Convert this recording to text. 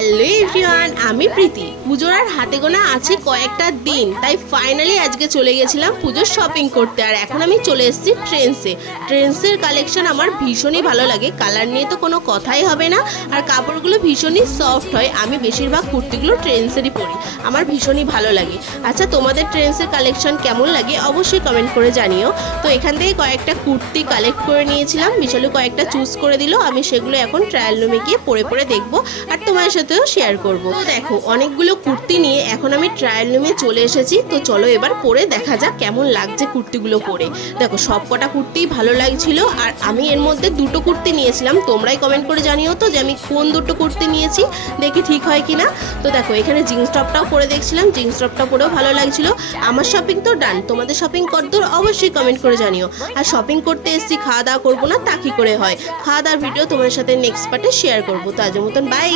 Hello everyone, আমি প্রীতি। পুজোর আর হাতে গোনা আছে কয়েকটা দিন, তাই ফাইনালি আজকে চলে গেছিলাম পুজোর শপিং করতে। আর এখন আমি চলে এসেছি ট্রেন্ডসের কালেকশন আমার ভীষণই ভালো লাগে। কালার নিয়ে তো কোনো কথাই হবে না, আর কাপড়গুলো ভীষণই সফট হয়। আমি বেশিরভাগ কুর্তিগুলো ট্রেন্ডসেরই পরি, আমার ভীষণই ভালো লাগে। আচ্ছা, তোমাদের ট্রেন্ডসের কালেকশন কেমন লাগে অবশ্যই কমেন্ট করে জানিও। তো এখান থেকে কয়েকটা কুর্তি কালেক্ট করে নিয়েছিলাম, বিশালু কয়েকটা চুজ করে দিল। আমি সেগুলো এখন ট্রায়াল রুমে গিয়ে পরে পরে দেখবো আর তোমার সাথেও শেয়ার করব। তো দেখো, অনেকগুলো কুর্তি নিয়ে এখন আমি ট্রায়াল রুমে চলে এসেছি। তো চলো এবার পরে দেখা যাক কেমন লাগছে কুর্তিগুলো পরে। দেখো, সব কটা কুর্তি ভালো লাগছিল, আর আমি এর মধ্যে দুটো কুর্তি নিয়েছিলাম। তোমরাই কমেন্ট করে জানিও তো যে আমি কোন দুটো কুর্তি নিয়েছি, দেখি ঠিক হয় কিনা। তো দেখো, এখানে জিন্স টপটাও পরে দেখছিলাম, জিন্স টপটা পরেও ভালো লাগছিল। আমার শপিং তো ডান, তোমাদের শপিং কতদূর অবশ্যই কমেন্ট করে জানিও। আর শপিং করতে এসেছি, খাওয়া দাওয়া করবো না তা কি করে হয়? খাওয়া দাওয়ার ভিডিও তোমার সাথে নেক্সট পার্টে শেয়ার করবো। তো আজকের মতন বাই।